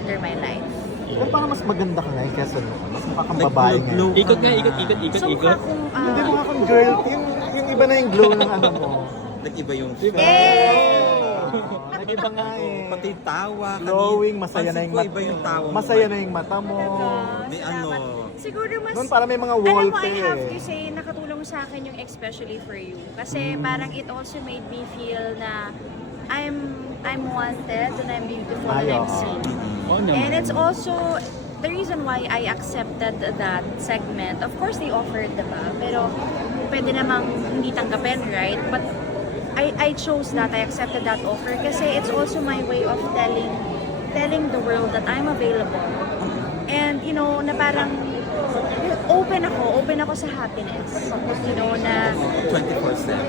enter my life. Pero parang mas maganda ka ngayon kaysa noon. Mas mukha kang babae ngayon. Ikot nga, ikot. So mukha kong... Hindi mo nga kang girl. Yung iba na yung glow ng ano mo. Nag-iba yung Nag-iba nga eh. pati tawa. Glowing, masaya na yung mata. Iba yung tawa mo. Masaya na yung mata mo. May Salamat. Siguro mas... Noon para may mga Alam mo, I wallpaper have to eh. say, nakatulong sa akin yung especially for you. Kasi parang it also made me feel na I'm wanted and I'm beautiful and I'm seen. And it's also the reason why I accepted that segment. Of course, they offered, diba? Pero pwede namang hindi tanggapin, right? But I chose that. I accepted that offer kasi it's also my way of telling the world that I'm available. And you know, na parang open ako sa happiness. You know, na 24/7.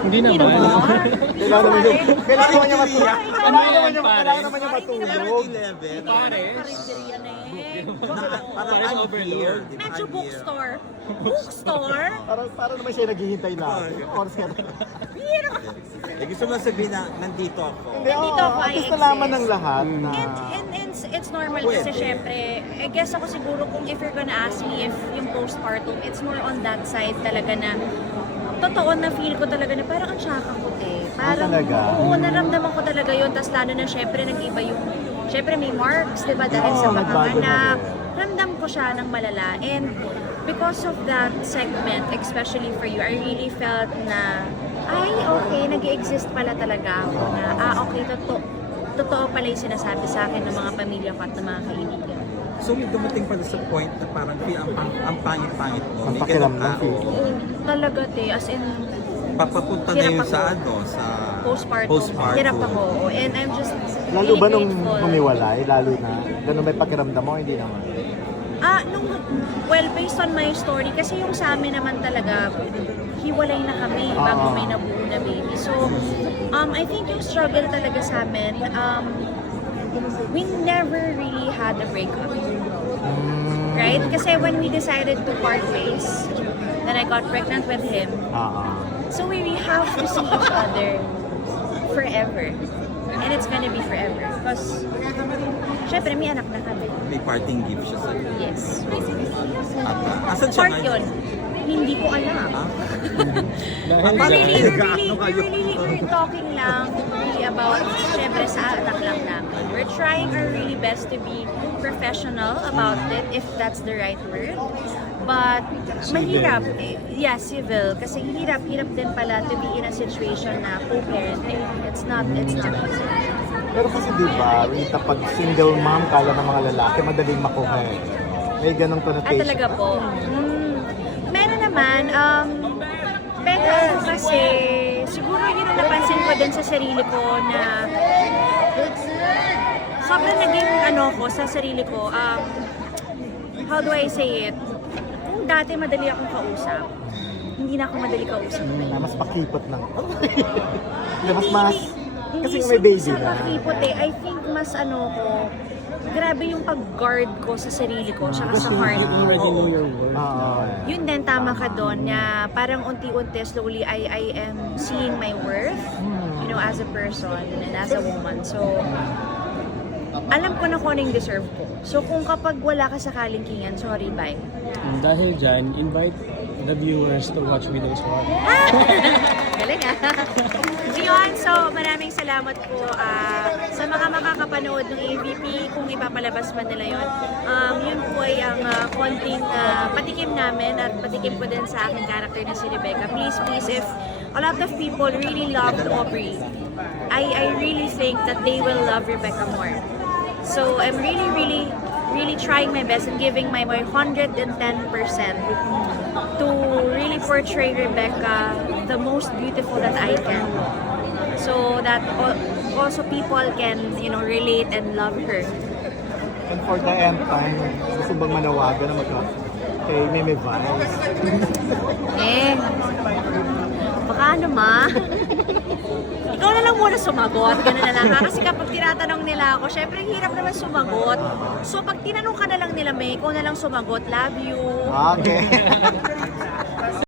Hindi you know, naman. Kailangan naman niya matulog. Ano yan, pare? Kailangan naman niya matulog. 11. Pares. Karinderya na eh. Parang Pares I'm overload. here. di ba? Metro I'm here. Bookstore. Bookstore? Para naman siya naghihintay lang. Oras ka na. Eh, gusto mo sabihin na nandito ako. Hindi, Nandito ako, at I least nalaman exist. ng lahat na... And it's normal Pwede. kasi syempre, I guess ako siguro kung if you're gonna ask me if yung postpartum, it's more on that side talaga na totoo na feel ko talaga na parang ang tsaka ko Parang, talaga? oo, naramdaman ko talaga yun. Tapos lalo na syempre nag-iba yung, syempre may marks, di ba, dahil sa Oo, nagbago panganak. na Ramdam ko siya ng malala. And because of that segment, especially for you, I really felt na, ay, okay, nag-exist pala talaga ako na, okay, totoo pala yung sinasabi sa akin ng mga pamilya ko at ng mga kaibigan. So may dumating pala sa point na parang ang pangit-pangit mo. Ang May pakiramdam ganun ko. Oo, talaga as in, Papapunta na Hirap yun ako. sa ano, sa postpartum. Hirap ako. And I'm just Lalo really ba nung grateful. humiwalay? Lalo na? Ganun ba yung pakiramdam mo? Hindi naman. Well, based on my story, kasi yung sa amin naman talaga, hiwalay na kami bago may nabuo na baby. So, I think yung struggle talaga sa amin, we never really had a breakup. Right? Kasi when we decided to part ways, then I got pregnant with him. So we have to see each other forever. And it's gonna be forever. Because, syempre, may anak na kami. may parting gift siya sa'yo. Yes. Asan siya Part yun. Hindi ko alam. Dahil We're talking lang really about, syempre, sa anak lang namin. We're trying our really best to be professional about it, if that's the right word. But, mahirap. Yeah, civil. Kasi hirap din pala to be in a situation na co-parenting. It's not easy. Pero kasi di ba, Rita, pag single mom, kala ng mga lalaki, madaling makuha eh. May ganong connotation. Talaga po. Meron naman, pero kasi siguro yun ang napansin ko din sa sarili ko na sobrang naging ko sa sarili ko, how do I say it? Kung dati madali akong kausap, hindi na ako madali kausap. Mas pakipot lang. mas kasi may baby na. Sa pakipot I think mas ko, grabe yung pag-guard ko sa sarili ko, tsaka sa heart you already know your worth. Yun din, tama ka doon na parang unti-unti, slowly, I am seeing my worth, you know, as a person and as a woman. So, alam ko na kung ano yung deserve ko. So, kung kapag wala ka sa kalingkingan, sorry, bye. Dahil dyan, invite the viewers to watch Widow's War. Galing Yun, so maraming salamat po sa mga makakapanood ng AVP kung ipapalabas man nila yun. Yun po ay ang konting patikim namin at patikim ko din sa aking character na si Rebecca. Please, if a lot of people really loved Aubrey, I really think that they will love Rebecca more. So I'm really trying my best and giving my 110% to really portray Rebecca the most beautiful that I can. So that also people can, you know, relate and love her. And for the end time, gusto bang manawagan na kay Meme Vibes? Baka ikaw na lang muna sumagot, gano'n na lang. Kasi kapag tinatanong nila ako, syempre hirap naman sumagot. So pag tinanong ka na lang nila, May, ikaw na lang sumagot, love you. Okay.